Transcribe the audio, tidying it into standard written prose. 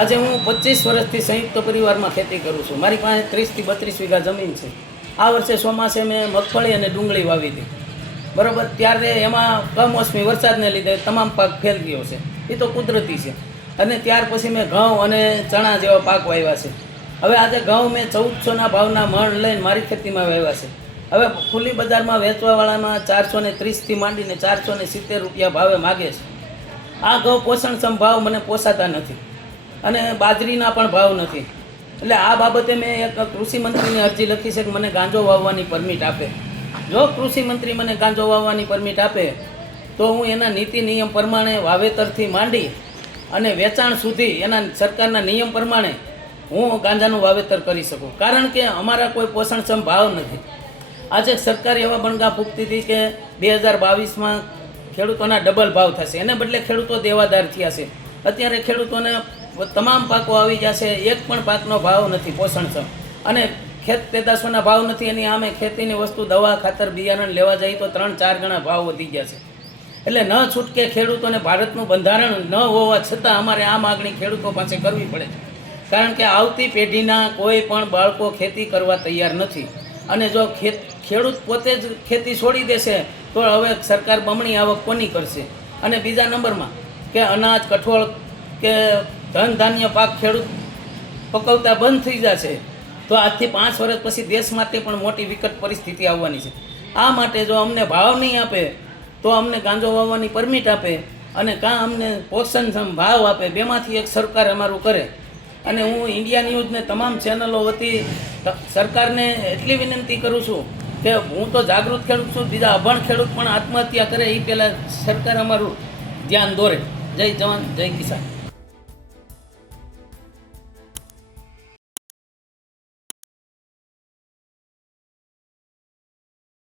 આજે હું 25 વર્ષથી સંયુક્ત પરિવારમાં ખેતી કરું છું। મારી પાસે 30 થી 32 વીઘા જમીન છે। આ વર્ષે ચોમાસે મેં મગફળી અને ડુંગળી વાવી હતી, બરાબર। ત્યારે એમાં કમોસમી વરસાદને લીધે તમામ પાક ફેલ ગયો છે, એ તો કુદરતી છે। અને ત્યાર પછી મેં ઘઉં અને ચણા જેવા પાક વાવ્યા છે। હવે આજે ઘઉં મેં 1400ના ભાવના મણ લઈને મારી ખેતીમાં વાવ્યા છે। હવે ખુલ્લી બજારમાં વેચવાવાળામાં 430થી માંડીને 470 રૂપિયા ભાવે માગે છે। આ ઘઉં પોષણક્ષમ ભાવ મને પોસાતા નથી અને બાજરીના પણ ભાવ નથી। એટલે આ બાબતે મેં એક કૃષિ મંત્રીને અરજી લખી છે કે મને ગાંજો વાવવાની પરમિટ આપે। જો કૃષિ મંત્રી મને ગાંજો વાવવાની પરમિટ આપે તો હું એના નીતિ નિયમ પ્રમાણે વાવેતરથી માંડી અને વેચાણ સુધી એના સરકારના નિયમ પ્રમાણે હું ગાંજાનું વાવેતર કરી શકું। કારણ કે અમારા કોઈ પોષણક્ષમ ભાવ નથી। આજે સરકાર એવા બણગા ફૂંકતી હતી કે 2022માં ખેડૂતોના ડબલ ભાવ થશે, એને બદલે ખેડૂતો દેવાદાર થયા છે। અત્યારે ખેડૂતોને તમામ પાકો આવી ગયા છે, એક પણ પાકનો ભાવ નથી પોષણક્ષમ અને ખેત પેદાશોના ભાવ નથી। એની સામે ખેતીની વસ્તુ દવા ખાતર બિયારણ લેવા જાય તો 3-4 ગણા ભાવ વધી ગયા છે। એટલે ન છૂટકે ખેડૂતોને ભારતનું બંધારણ ન હોવા છતાં અમારે આ માગણી ખેડૂતો પાસે કરવી પડે છે। કારણ કે આવતી પેઢીના કોઈ પણ બાળકો ખેતી કરવા તૈયાર નથી અને જો ખેડૂત પોતે જ ખેતી છોડી દેશે તો હવે સરકાર બમણી આવક કોની કરશે? અને બીજા નંબરમાં કે અનાજ કઠોળ કે ધન ધાન્ય પાક ખેડૂત પકવતા બંધ થઈ જશે તો આજથી 5 વર્ષ પછી દેશ માટે પણ મોટી વિકટ પરિસ્થિતિ આવવાની છે। આ માટે જો અમને ભાવ નહીં આપે તો અમને ગાંજો વાવવાની પરમિટ આપે અને કાં અમને પોષણક્ષમ ભાવ આપે, બેમાંથી એક સરકાર અમારું કરે। અને હું ઇન્ડિયા ન્યૂઝને તમામ ચેનલો વતી સરકારને એટલી વિનંતી કરું છું કે હું તો જાગૃત ખેડૂત છું, બીજા અભણ ખેડૂત પણ આત્મહત્યા કરે એ પહેલાં સરકાર અમારું ધ્યાન દોરે। જય જવાન, જય કિસાન।